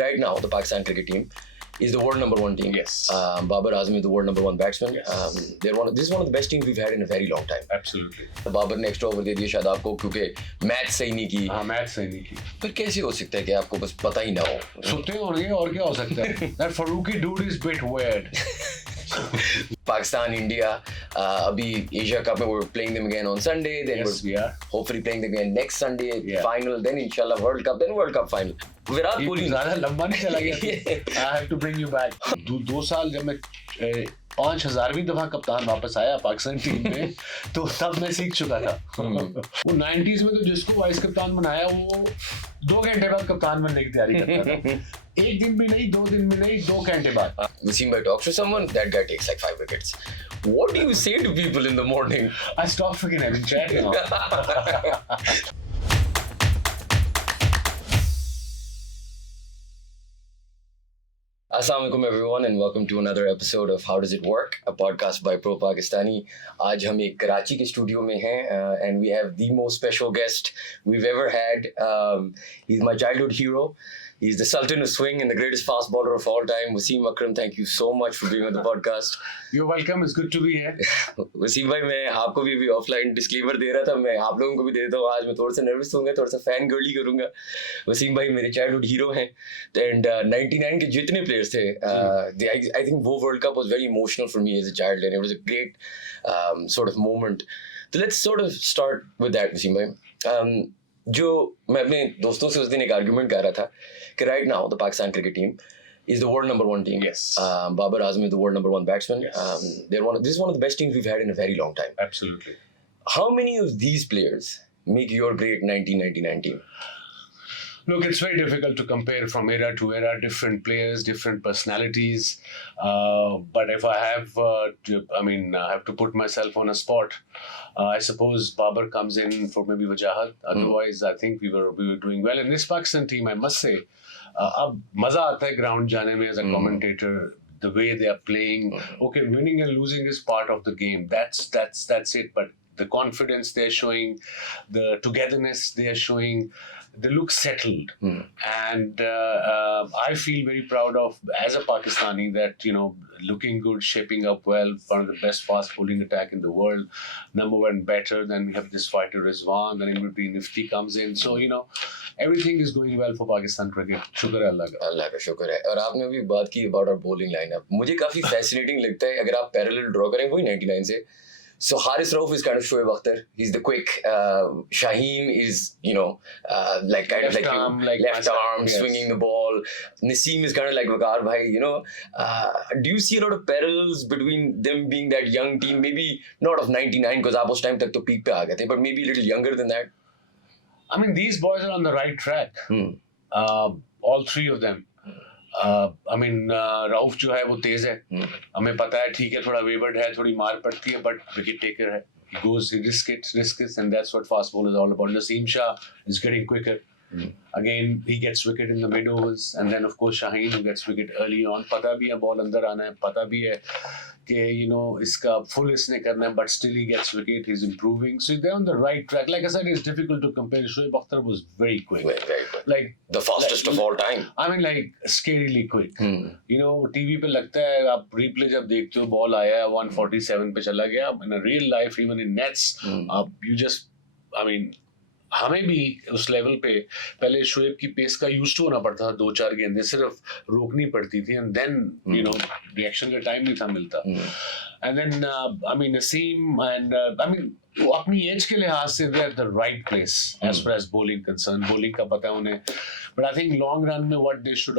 right now the Pakistan cricket team is the world number one team. Yes. Babar Azmi is the world number one batsman. Yes. This is one of the best teams we've had in a very long time. Absolutely. Babar ने extra over दे दिया शायद आपको क्योंकि match सही नहीं की. हाँ match सही नहीं की. फिर कैसे हो सकता है कि आपको बस पता ही ना हो? सोते होंगे और क्या हो सकता है? That Faruqi dude is bit weird. Pakistan, India, abhi Asia Cup में we're playing them again on Sunday. Then Yes, we are. hopefully playing them again next Sunday. Yeah. Final. Then inshallah World Cup. Then World Cup final. Virat Kohli ज़्यादा लंबा नहीं चला गया. I have to bring you back. 2 साल जब मैं 5000वीं दफा कप्तान वापस आया पाकिस्तान टीम में तो तब मैं सीख चुका था. वो 90s में तो जिसको वाइस कप्तान बनाया वो 2 घंटे बाद कप्तान बनने की तैयारी करता था. एक दिन भी नहीं, 2 दिन भी नहीं, 2 घंटे बाद. Wasim bhai talks to someone, that guy takes like 5 wickets. What do you say to people in the morning? I stopped freaking having chat now. Assalamu alaikum everyone and welcome to another episode of How Does It Work, a podcast by Pro Pakistani. आज हम एक कराची के studio में हैं and we have the most special guest we've ever had. He's my childhood hero. He's the Sultan of Swing and the greatest fast bowler of all time. Wasim Akram, thank you so much for being on the podcast. You're welcome. It's good to be here. Wasim भाई मैं आपको भी offline disclaimer दे रहा था, मैं आप लोगों को भी दे देता हूँ. आज मैं थोड़ा सा नर्वस होऊंगा, थोड़ा सा फैन गर्ली करूंगा. वसीम भाई मेरे चाइल्डहुड हीरो हैं एंड 99 के जितने प्लेयर्स थे आई थिंक वो world cup was very emotional for me as a child and it was a great sort of moment. तो let's sort of start with that Wasim bhai. जो मैं अपने दोस्तों से उस दिन एक आर्ग्यूमेंट कर रहा था कि right now the Pakistan cricket team is the world number one team. Yes. Babar Azmi is the world number one batsman. Yes. This is one of the best teams we've had in a very long time. Absolutely. How many of these players make your great 1999 team? Look, it's very difficult to compare from era to era, different players, different personalities. But if I have I have to put myself on a spot. I suppose Babar comes in for maybe Wajahat. Otherwise, I think we were doing well. In this Pakistan team, I must say, अब मजा आता है ground जाने में as a commentator. The way they are playing. Okay, winning and losing is part of the game. That's it. But the confidence they're showing, the togetherness they are showing, they look settled. And I feel very proud of, as a Pakistani, that, looking good, shaping up well, one of the best fast bowling attack in the world, number one batter. Then we have this fighter Rizwan, then in between Nifty comes in. So, everything is going well for Pakistan cricket. शुक्र है अल्लाह का. अल्लाह का शुक्र है. और आपने अभी बात की about our bowling lineup. मुझे काफी fascinating लगता है अगर आप parallel draw करें वही 99 से. So Haris Rauf is kind of Shoaib Akhtar. He's the quick. Shaheen is, like kind of like arm, you, like left arm, yes. swinging the ball. Naseem is kind of like Waqar bhai, Do you see a lot of parallels between them being that young team? Maybe not of 99 because आप उस time तक तो peak पे आ गए थे, but maybe a little younger than that. I mean, these boys are on the right track. All three of them. Rauf जो है वो तेज है. हमें पता है ठीक है थोड़ा वेवर्ड है, थोड़ी मार पड़ती है, बट विकेट टेकर है. He goes, he risks, and that's what fast ball is all about. Naseem Shah is getting quicker. Again, he gets wicket in the mid overs, and then of course Shaheen who gets wicket early on. पता भी है ball अंदर आना है, पता भी है कि इसका full इसने करना है, but still he gets wicket. He's improving, so they're on the right track. Like I said, it's difficult to compare. Shoaib Akhtar was very quick, very quick, like the fastest of all time. I mean, like scarily quick. TV पे लगता है आप replay जब देखते हो ball आया 147 पे चला गया. In a real life, even in nets, हमें भी उस लेवल पे पहले शोएब की पेस का यूज टू होना पड़ता था. 2-4 गेंदें सिर्फ रोकनी पड़ती थी एंड देन रिएक्शन का टाइम नहीं था मिलता. एंड देन नसीम एंड वो अपनी एज के लिहाज से they are the right place as far as bowling concern. Bowling का पता है उन्हें, but I think long run में what they should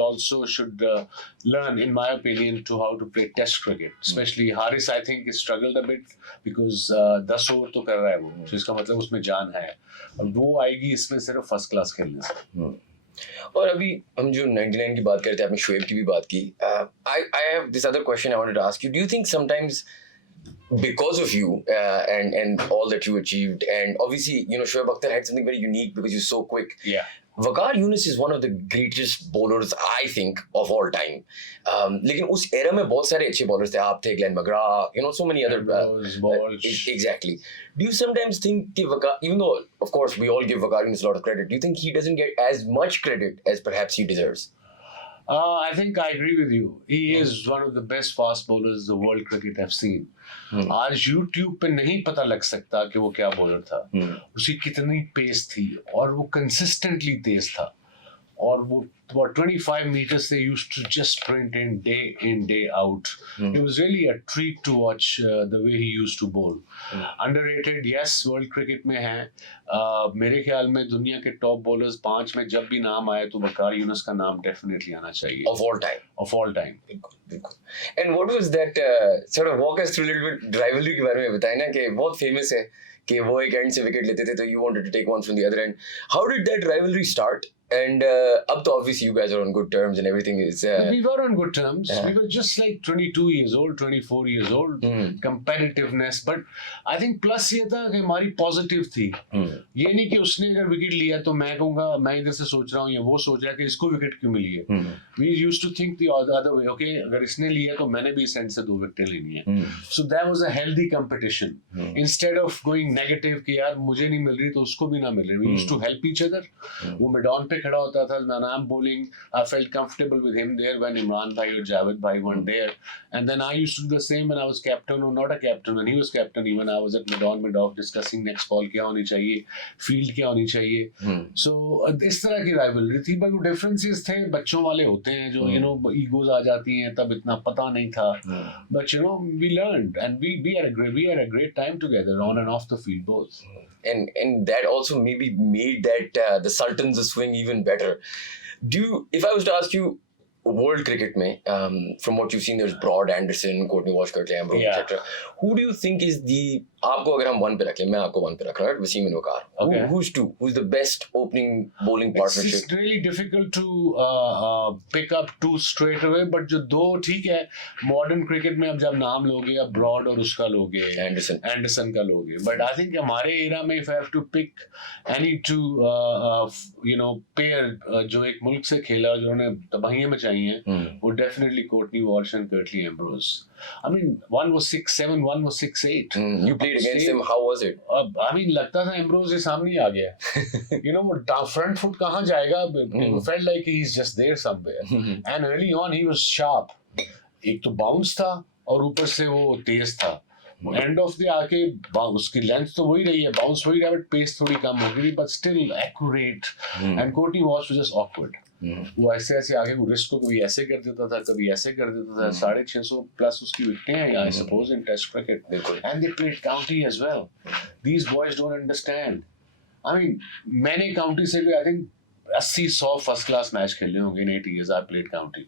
learn, in my opinion, to how to play test cricket. Especially Haris, I think, has struggled a bit because 10 over तो कर रहा है वो, तो इसका मतलब उसमें जान है और वो आएगी इसमें सिर्फ फर्स्ट क्लास खेलने से. और अभी हम जो 99 की बात करते हैं, आपने शोएब की भी बात की. I have this other question I wanted to ask you. Do you think sometimes because of you and all that you achieved, and obviously Shoaib Akhtar had something very unique because he's so quick. Yeah. Waqar Yunus is one of the greatest bowlers I think of all time. लेकिन उस era में बहुत सारे अच्छे bowlers थे. आप थे, Glenn McGrath, so many other balls. Exactly. Do you sometimes think कि Waqar, even though of course we all give Waqar Yunus a lot of credit, do you think he doesn't get as much credit as perhaps he deserves? I think I agree with you. He is one of the best fast bowlers the world cricket have seen. आज YouTube पे नहीं पता लग सकता कि वो क्या bowler था, उसकी कितनी पेस थी और वो कंसिस्टेंटली तेज था और वो about 25 meters they used to just sprint in day out. It was really a treat to watch the way he used to bowl. Underrated, yes, world cricket में है. मेरे ख्याल में दुनिया के टॉप बॉलर्स 5 में जब भी नाम आए तो वकार यूनुस का नाम डेफिनेटली आना चाहिए. Of all time. Of all time. बिल्कुल. And what was that sort of walk us through a little bit rivalry के बारे में बताएं ना कि बहुत famous है कि वो एक एंड से विकेट लेते थे तो you wanted to take one from the other end. How did that rivalry start? And up to obviously you guys are on good terms and everything is... we were on good terms. We were just like 22 years old, 24 years old. Competitiveness. But I think plus ये था कि हमारी positive थी. ये नहीं कि उसने अगर विकेट लिया तो मैं कहूँगा मैं इधर से सोच रहा हूँ या वो सोच रहा है कि इसको विकेट क्यों मिली है. We used to think the other way. Okay, अगर इसने लिया तो मैंने भी इस एंड से 2 विकेटें लेनी है. So that was a healthy competition. Instead of going negative कि यार मुझे नहीं मिल रही तो उसको भी ना मिल रही. We used to help each other. वो मैदान पे खड़ा होता था when I'm bowling. I felt comfortable with him there when Imran bhai or Javed bhai weren't there, and then I used to do the same when I was captain or not a captain. When he was captain, even I was at mid-off discussing next ball क्या होनी चाहिए, field क्या होनी चाहिए. So इस तरह की rivalry थी, but differences थे बच्चों वाले होते हैं जो you know egos आ जाती हैं, तब इतना पता नहीं था. But you know we learned and we had a great time together on and off the field both. And that also maybe made that the Sultans swing even better. If I was to ask you, world cricket में, from what you've seen, there's Broad, Anderson, Courtney Walsh, Curtly Ambrose, etc. Who do you think is the... आपको अगर हम 1 पे रख लें, मैं आपको 1 पे रख रहा हूँ, Wasim and Waqar. Okay. Who's 2? Who's the best opening bowling partnership? It's really difficult to pick up 2 straight away, but जो 2 ठीक है. Modern cricket में अब जब नाम लोगे अब Broad और उसका लोगे, Anderson का लोगे. But I think हमारे era में if I have to pick any 2 you know pair जो एक मुल्क से खेला जो उन्हें तबाहियां मचाई हैं, वो definitely Courtney Walsh and Curtly Ambrose. I mean, one was 6'7", one was 6'8". You played against him. How was it? I mean, लगता था Ambrose के सामने ही आ गया. You know, front foot कहाँ जाएगा? It felt like he's just there somewhere. And early on, he was sharp. एक तो bounce था और ऊपर से वो तेज था. End of the आके उसकी length तो वही रही है, bounce वही रहा, but pace थोड़ी कम हो गई, but still accurate. And Courtney Walsh was just awkward. वो ऐसे ऐसे आगे वो रिस्ट को कभी ऐसे कर देता था, कभी ऐसे कर देता था. 650 प्लस उसकी विकेटें हैं I suppose in test cricket. And they played county as well. These boys don't understand. I mean मैंने काउंटी से भी I think 80-100 first class match खेले होंगे इन 8 years. I played county.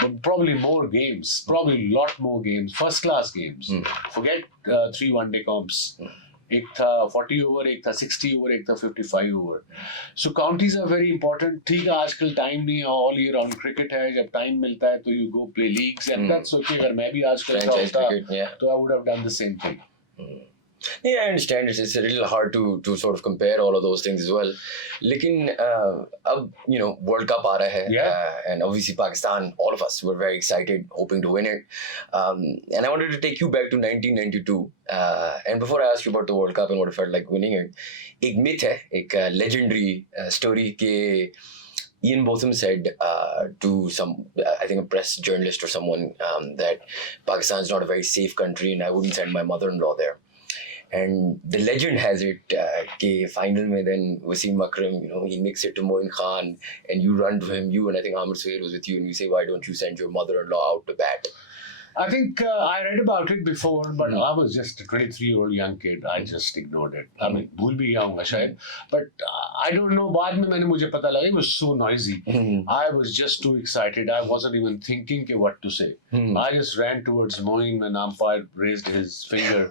But probably more games, probably a lot more games, first class games. Forget 3 one-day comps. एक था 40 over, एक था 60 over, एक था 55 over. So counties are very important. ठीक है आजकल टाइम नहीं है, ऑल ईयर राउंड क्रिकेट है, जब टाइम मिलता है तो you go play leagues and that's okay. अगर मैं भी आजकल का होता तो I would have done the same thing. Yeah, I understand. It's a little hard to sort of compare all of those things as well. लेकिन अब you know World Cup आ रहा है, and obviously Pakistan, all of us were very excited, hoping to win it. And I wanted to take you back to 1992. And before I ask you about the World Cup and what it felt like winning it, एक myth है, एक legendary story के Ian Botham said to some, I think a press journalist or someone, that Pakistan is not a very safe country and I wouldn't send my mother-in-law there. And the legend has it कि final में then Wasim Akram, you know, he nicks it to Moin Khan and you run to him, you and I think Amr Suhail was with you, and you say, why don't you send your mother-in-law out to bat? I think I read about it before, but I was just a 23-year-old young kid. I just ignored it. I mean, भूल भी गया हूँगा शायद. But I don't know. बाद में मैंने मुझे पता लगा. It was so noisy. I was just too excited. I wasn't even thinking what to say. I just ran towards Moin when umpire raised his finger.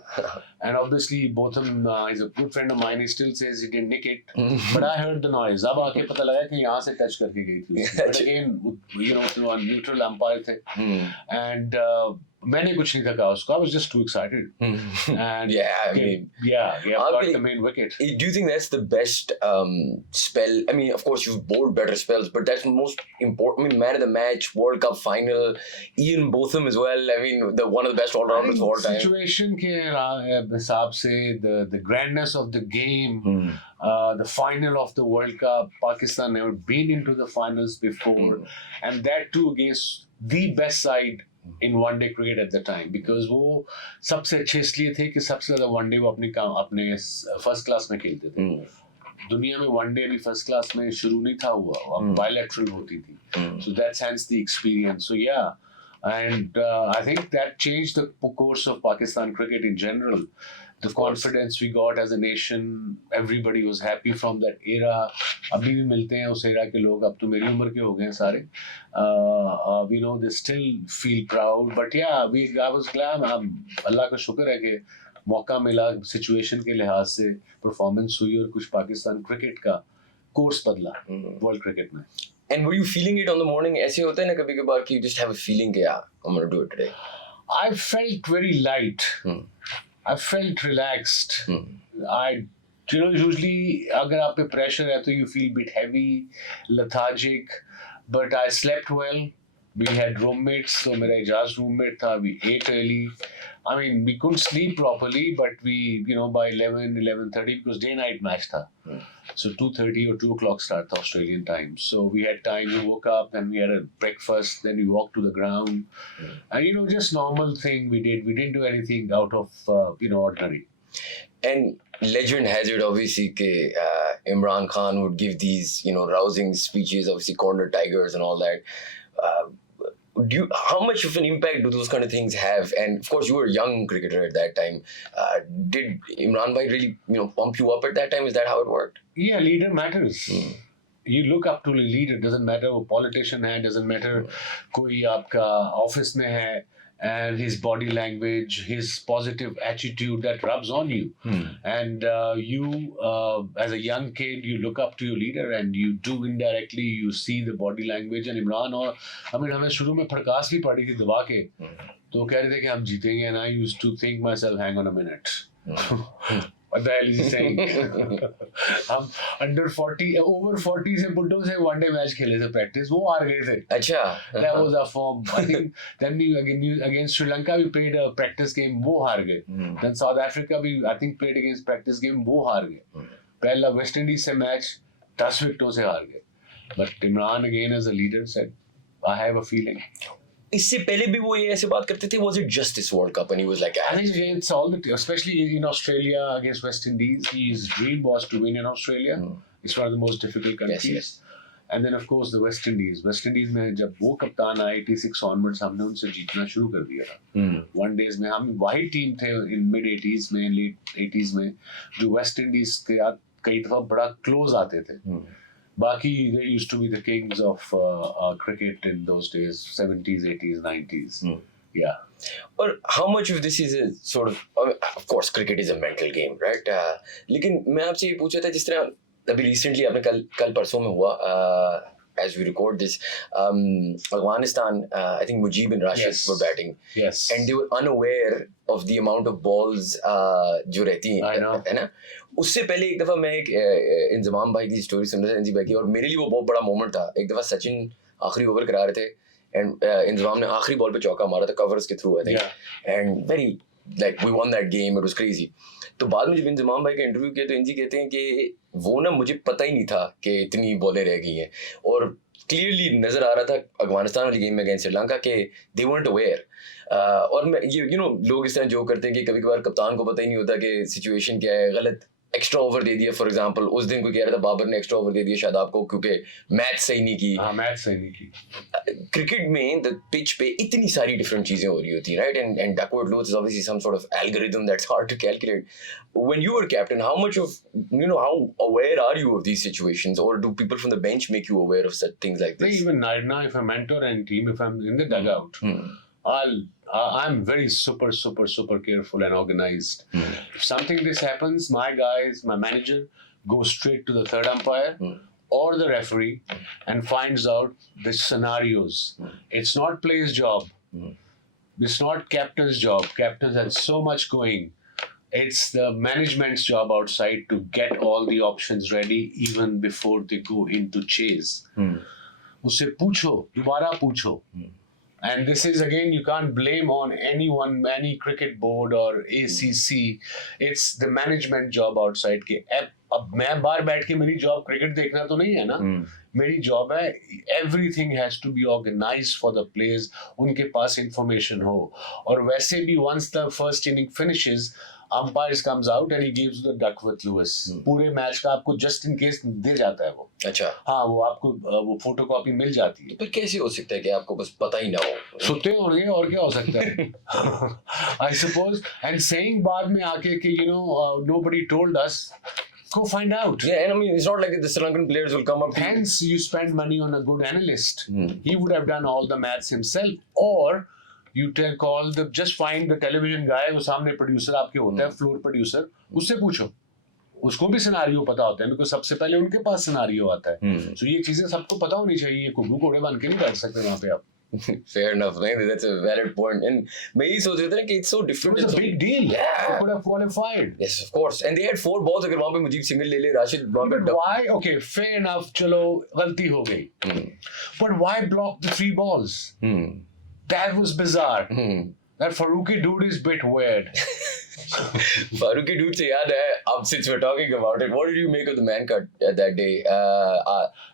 And obviously, Botham is a good friend of mine. He still says he didn't nick it. But I heard the noise. अब आके पता लगा कि यहाँ से touch करके गई थी. But again, you know, neutral umpire थे. And मैंने कुछ नहीं था कहा उसको. I was just too excited. And Yeah, I mean, got the main wicket. do you think that's the best spell? I mean, of course, you've bowled better spells, but that's most important. I mean, man of the match, World Cup final, Ian Botham as well. I mean, one of the best all-rounders of all time. Situation के हिसाब से the grandness of the game, the final of the World Cup, Pakistan never been into the finals before, and that too against the best side in one-day cricket at the time, because वो सबसे अच्छे इसलिए थे कि सबसे ज़्यादा one-day वो अपने first class में खेलते थे. दुनिया में one-day अभी first class में शुरू नहीं था हुआ, अब bilateral होती थी. So that's hence the experience. So yeah, and I think that changed the course of Pakistan cricket in general. The confidence we got as a nation, everybody was happy from that era. अभी भी मिलते हैं उस era के लोग, अब तो मेरी उम्र के हो गए हैं सारे. We know they still feel proud, but yeah, I was glad. अल्लाह का शुक्र है कि मौका मिला, situation के लिहाज से performance हुई और कुछ पाकिस्तान cricket का course बदला world cricket में. And were you feeling it on the morning? ऐसे होता है ना कभी कभार कि you just have a feeling कि yeah, I'm gonna do it today. I felt very light. I felt relaxed. Usually अगर आप पे pressure है तो you feel a bit heavy, lethargic, but I slept well. We had roommates, so मेरा Ejaz roommate था. We ate early. I mean, we couldn't sleep properly, but we, by 11:30, because day-night match tha. So 2:30 or 2 o'clock start tha Australian time. So we had time. We woke up, then we had a breakfast, then we walked to the ground. And, just normal thing we did. We didn't do anything out of, ordinary. And legend has it, obviously, that Imran Khan would give these, rousing speeches, obviously, corner tigers and all that. How much of an impact do those kind of things have? And of course, you were a young cricketer at that time. Did Imran Bhai really, pump you up at that time? Is that how it worked? Yeah, leader matters. You look up to a leader. Doesn't matter who politician hai, doesn't matter koi aapka office mein hai, and his body language, his positive attitude that rubs on you. And you, as a young kid, you look up to your leader, and you do indirectly, you see the body language. And Imran, हमें शुरू में फड़कास भी पड़ी थी दबा के, तो कह रहे थे कि हम जीतेंगे, and I used to think myself, hang on a minute. What the hell is he saying? हम under 40, over 40 से बुड्ढों से one day match खेले थे practice, वो हार गए थे. अच्छा. That was our form. I think then we against Sri Lanka we played a practice game, वो हार गए. Then South Africa we I think played against practice game, वो हार गए. पहला West Indies से match 10 विकेटों से हार गए. But Imran again as a leader said, I have a feeling. इससे पहले भी वो ये ऐसे बात करते थे, was it just this World Cup? And he was like, I think it's all the, especially in Australia against West Indies, his dream was to win in Australia. It's one of the most difficult countries. Yes. And then of course the West Indies. West Indies में जब वो कप्तान आए 86 onwards, हमने उनसे जीतना शुरू कर दिया था. One days में हम वही टीम थे in mid 80s में, late 80s में, जो West Indies के साथ कई दफा बड़ा close आते थे. Baki, they used to be the kings of cricket in those days, 70s, 80s, 90s. Yeah. Or how much of this is a sort of course, cricket is a mental game, right? लेकिन मैं आपसे ये पूछा था, जिस तरह अभी recently आपने कल परसों में हुआ, as we record this, Afghanistan, I think Mujib and Rashid were batting. Yes. And they were unaware of the amount of balls जो रहती हैं, है ना? उससे पहले एक दफ़ा मैं एक इंजमाम भाई की स्टोरी सुन रहा था, एनजी भाई की, और मेरे लिए वो बहुत बड़ा मोमेंट था. एक दफ़ा सचिन आखिरी ओवर करा रहे थे, एंड इंजमाम ने आखिरी बॉल पे चौका मारा था कवर्स के थ्रू, I think, and very like we won that game, it was crazy. तो बाद में जब इंजमाम भाई का इंटरव्यू किया तो इंजी कहते हैं कि वो ना मुझे पता ही नहीं था कि इतनी बॉलें रह गई हैं, और क्लियरली नजर आ रहा था अफगानिस्तान वाली गेम में अगेंस्ट श्रीलंका के दे weren't aware. और मैं ये लोग इस तरह जो करते हैं कि कभी कभार कप्तान को पता ही नहीं होता कि सिचुएशन क्या है, गलत एक्स्ट्रा ओवर दे दिया. फॉर एग्जांपल उस दिन कोई कह रहा था बाबर ने एक्स्ट्रा ओवर दे दिया शादाब को क्योंकि मैच सही नहीं की. मैच सही नहीं की. क्रिकेट में द पिच पे इतनी सारी डिफरेंट चीजें हो रही होती हैं, right? And Duckworth Lewis is obviously some sort of algorithm that's hard to calculate. When you were captain, how much of how aware are you of these situations, or do people from the bench make you aware of such things like this? Even now, if I mentor and team, if I'm in the dugout, I'm very super careful and organized. If something this happens, my guys, my manager, goes straight to the third umpire or the referee and finds out the scenarios. It's not player's job. It's not captain's job. Captains had so much going. It's the management's job outside to get all the options ready even before they go into chase. उससे पूछो, दोबारा पूछो. And this is again, you can't blame on anyone, any cricket board or ACC. It's the management job outside. कि अब मैं बाहर बैठ के मेरी जॉब क्रिकेट देखना तो नहीं है ना. मेरी जॉब है, everything has to be organized for the players. उनके पास information हो. और वैसे भी once the first inning finishes, umpires comes out and he gives the duck with Lewis. पूरे मैच का आपको just in case दे जाता है वो. अच्छा. हाँ, वो आपको वो फोटो कॉपी मिल जाती है. तो कैसे हो सकता है कि आपको बस पता ही ना हो? सुते होंगे और क्या हो सकता है. I suppose. And saying बाद में आके कि nobody told us. Go find out. Yeah, and I mean, it's not like the Sri Lankan players will come up to Hence, you spend money on a good analyst. He would have done all the maths himself. Or you just find the television guy, वो सामने producer आपके होता है, floor producer, उससे पूछो. उसको भी scenario पता होता है, क्योंकि सबसे पहले उनके पास सिनारियो आता है. So ये चीजें सबको पता होनी चाहिए. कुल्लू कोड़े बन के नहीं बैठ सकते वहाँ पे आप. Fair enough, man. That's a valid point. And मैं ये सोच रहा था कि it's so different. It was a big deal. Yeah. They could have qualified. Yes, of course. And they had 4 balls. अगर वहाँ पे मुजीब सिंगल ले ले, राशिद वहाँ पे But why? Okay, fair enough. चलो गलती हो गई. But why block the 3 balls? That was bizarre. That Farooqi dude is a bit weird. Farooqi dude से याद है, since we're talking about it, what did you make of the man cut that day?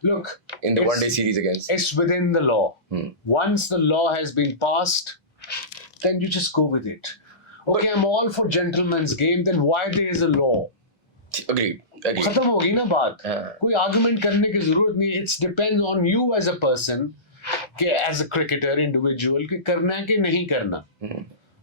Look, in the one-day series against. It's within the law. Once the law has been passed, then you just go with it. Okay, I'm all for gentleman's game. Then why there is a law? Agreed. खत्म होगी ना बात. कोई argument करने की जरूरत नहीं. It depends on you as a person, कि as a cricketer, individual, कि करना है कि नहीं करना.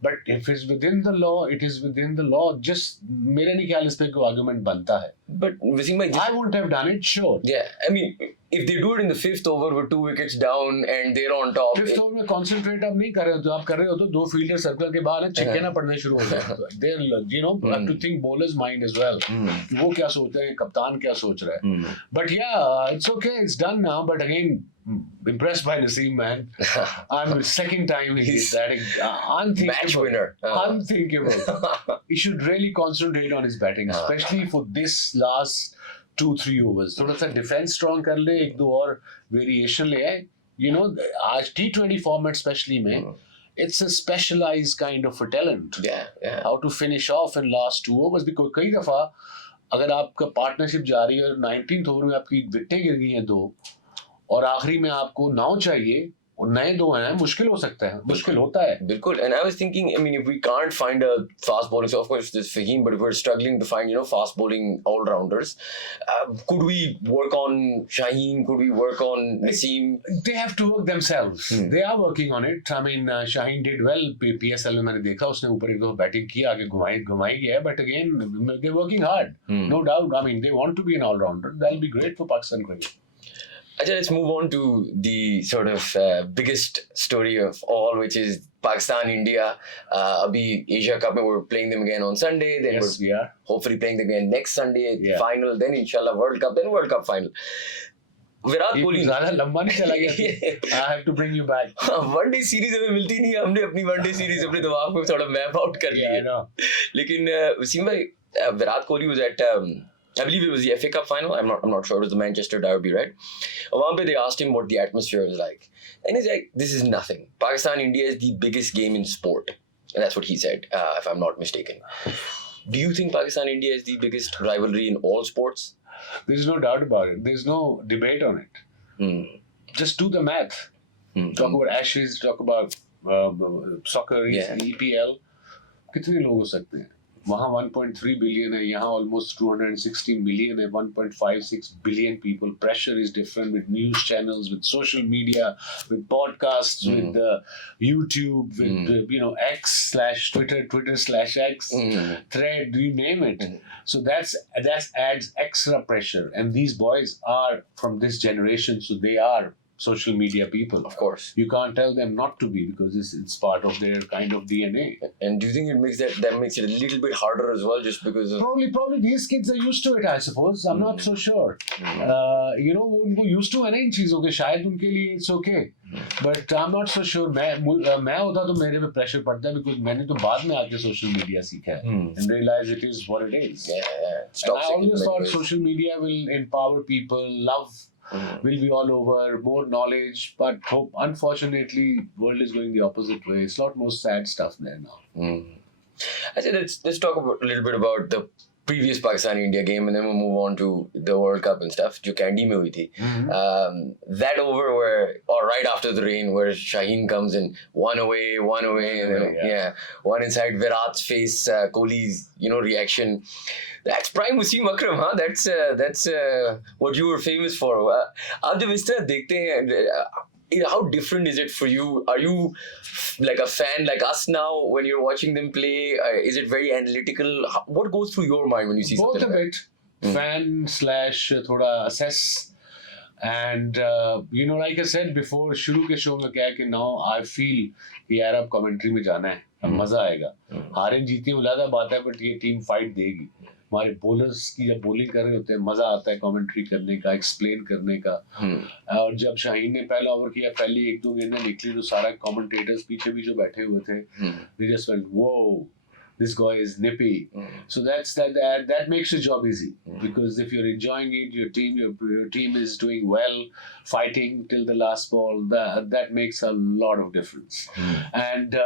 But if it's within the law, it is within the law. Just मेरे नहीं ख्याल इस पे कोई argument बनता है. But Wasim bhai, I wouldn't have done it, sure. Yeah, I mean, if they do it in the 5th over with 2 wickets down and they're on top. 5th over में concentrate आप नहीं कर रहे हो, तो आप कर रहे हो तो 2 फील्डर सर्कल के बाहर छिक्के ना पड़ने शुरू हो जाए. They'll have to think bowler's mind as well. वो क्या सोचते हैं, कप्तान क्या सोच रहा है. But yeah, it's okay, it's done now. But again, impressed by Wasim, man. I'm the second time he did that. Unthinkable. Match winner. Unthinkable. He should really concentrate on his batting, especially for this last 2-3 overs. थोड़ा सा defense strong कर ले, 1-2 और variation ले आए. आज T20 format especially में, it's a specialized kind of a talent. Yeah. How to finish off in last 2 overs. Because कई दफा अगर आपका पार्टनरशिप जा रही है और 19th ओवर में आपकी विकेटें गिर गई हैं 2 और आखिरी में आपको 9 चाहिए और नए 2 हैं, मुश्किल हो सकता है, मुश्किल होता है. बिल्कुल. And I was thinking, I mean, if we can't find a fast bowling, so of course there's Fahim, but if we're struggling to find, fast bowling all-rounders, could we work on Shaheen? Could we work on Wasim? They have to work themselves. They are working on it. I mean, Shaheen did well. PSL में मैंने देखा, उसने ऊपर 1-2 batting की, आगे घुमाई गया. But again, they're working hard. No doubt. I mean, they want to be an all-rounder. That'll be great for Pakistan cricket. Achha, let's move on to the sort of biggest story of all, which is Pakistan-India. Abhi Asia Cup, we're playing them again on Sunday. Then Yes, we are. Hopefully playing them again next Sunday, Yeah. final. Then inshallah World Cup, then World Cup final. Virat Kohli ज़्यादा लंबा नहीं चला गया. I have to bring you back. One day series हमें मिलती नहीं है. हमने अपनी वनडे सीरीज अपने दिमाग में थोड़ा मैप आउट कर ली है. लेकिन वसीम भाई, Virat Kohli was at I believe it was the FA Cup final. I'm not sure. It was the Manchester Derby, right? वहाँ पे they asked him what the atmosphere was like, and he's like, "This is nothing. Pakistan-India is the biggest game in sport," and that's what he said, if I'm not mistaken. Do you think Pakistan-India is the biggest rivalry in all sports? There's no doubt about it. There's no debate on it. Just do the math. Talk about Ashes. Talk about soccer, EPL. कितने लोग हो सकते हैं? वहाँ 1.3 billion है, यहाँ almost 260 million है, 1.56 billion people. Pressure is different with news channels, with social media, with podcasts, with YouTube, with X/Twitter, Twitter/X, Thread, you name it. So that adds extra pressure. And these boys are from this generation, so they are social media people. Of course. You can't tell them not to be because it's part of their kind of DNA. And do you think it makes that makes it a little bit harder as well, just because of... Probably these kids are used to it, I suppose. I'm not so sure. वो उनको used to है ना इन चीजों के, शायद उनके लिए it's okay. But I'm not so sure. मैं होता तो मेरे पे pressure पड़ता है because मैंने तो बाद में आके social media सीखा है and realize it is what it is. It's And I toxic in always many thought ways. social media will empower people, love will be all over, more knowledge. But unfortunately, world is going the opposite way. It's a lot more sad stuff there now. I said let's talk a little bit about the previous Pakistani India game, and then we'll move on to the World Cup and stuff. जो candy में हुई थी. That over where, or right after the rain, where Shaheen comes in, one away, and then one inside. Virat's face, Kohli's reaction. That's prime Wasim Akram, huh? That's what you were famous for. आप जब इस तरह देखते हैं, how different is it for you? Are you like a fan like us now when you're watching them play? Is it very analytical? What goes through your mind when you see Both something of like it. Fan / thoda assess. And like I said before, शुरू के show में क्या है कि now I feel कि यार अब commentary में जाना है, अब मजा आएगा. हारें जीतें उलादा बात है, but ये टीम फाइट देगी. हमारे bowlers की जब bowling कर रहे होते हैं, मजा आता है commentary करने का, explain करने का. और जब शाहीन ने पहला ओवर किया, पहली 1-2 गेंदें निकली तो सारा commentators पीछे भी जो बैठे हुए थे, they just went, whoa, this guy is nippy. So that makes your job easy because if you're enjoying it, your team is doing well, fighting till the last ball. That makes a lot of difference. And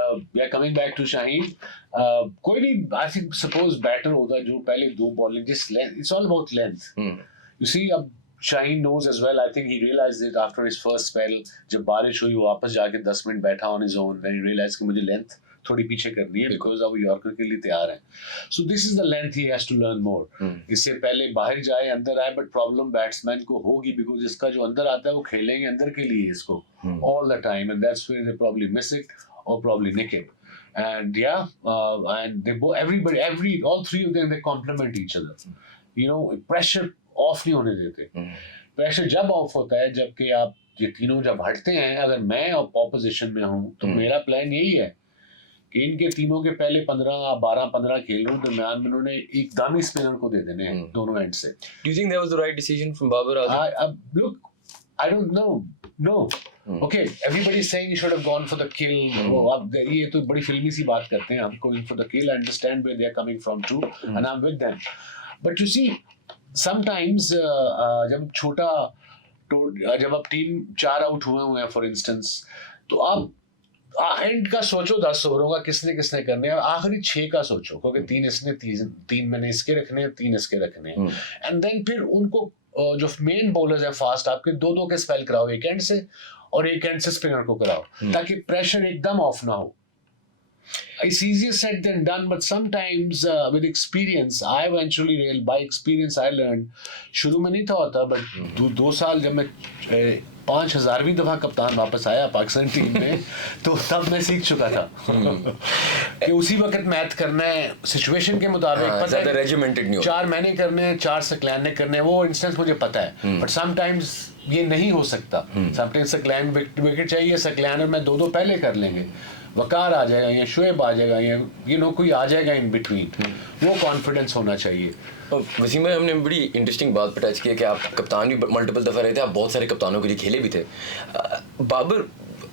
coming back to Shaheen, कोई नहीं, I think suppose batter होता जो पहले 2 bowling, just length. It's all about length. You see, अब Shaheen knows as well. I think he realized it after his first spell. जब बारिश हुई, वापस जाके 10 मिनट बैठा on his own. Then he realized कि मुझे length थोड़ी पीछे करनी है because अब यॉर्कर के लिए तैयार है. So this is the length he has to learn more. इससे पहले बाहर जाए अंदर आए, but problem batsman को होगी because इसका जो अंदर आता है वो खेलेंगे अंदर के लिए इसको all the time, and that's where they probably miss it or probably nick it. And and they both all 3 of them, they complement each other. Pressure off नहीं होने देते. Pressure जब off होता है जबकि आप ये तीनों जब हटते हैं, अगर मैं opposition में हूँ तो मेरा plan यही है कि इनके तीनों के पहले 12-15 खेल रहे हैं, दरम्यान में उन्होंने एकदम ही स्पिनर को दे देने हैं दोनों एंड से. Do you think that was the right decision from Babar Azam? Look, I don't know. No. Okay, everybody is saying you should have gone for the kill. अब ये तो बड़ी फिल्मी सी बात करते हैं. I'm going for the kill. I understand where they are coming from too, and I'm with them. But you see, sometimes जब जब अब टीम 4 आउट हुए हैं, for instance, तो आप एंड का सोचो 10 ओवरों का किसने करने हैं, आखिरी 6 का सोचो क्योंकि 3 इसने 3 मैंने इसके रखने हैं, 3 इसके रखने हैं. एंड देन फिर उनको जो मेन बॉलर्स है फास्ट आपके 2-2 के स्पेल कराओ, एक एंड से और एक एंड से स्पिनर को कराओ ताकि प्रेशर एकदम ऑफ ना हो. It's easier said than done, but sometimes with experience, by experience I learned. शुरू में नहीं था होता, but 2 साल जब मैं 5000वीं दफा कप्तान वापस आया पाकिस्तान टीम में, तो तब मैं सीख चुका था कि उसी वक्त मैथ करना है सिचुएशन के मुताबिक. पता है रेजिमेंटेड नहीं, 4 मैंने करने हैं, 4 सकलैन ने करने हैं, वो इंस्टेंस मुझे पता है. बट समटाइम्स ये नहीं हो सकता. समटाइम्स सकलैन विकेट चाहिए, सकलैन और मैं 2-2 पहले कर लेंगे, वकार आ जाएगा या शुएब आ जाएगा या कोई आ जाएगा इन बिटवीन. वो कॉन्फिडेंस होना चाहिए. वसीम भाई, हमने बड़ी इंटरेस्टिंग बात पर टच किया कि आप कप्तान भी मल्टीपल दफ़ा रहे थे, आप बहुत सारे कप्तानों के लिए खेले भी थे. Babar,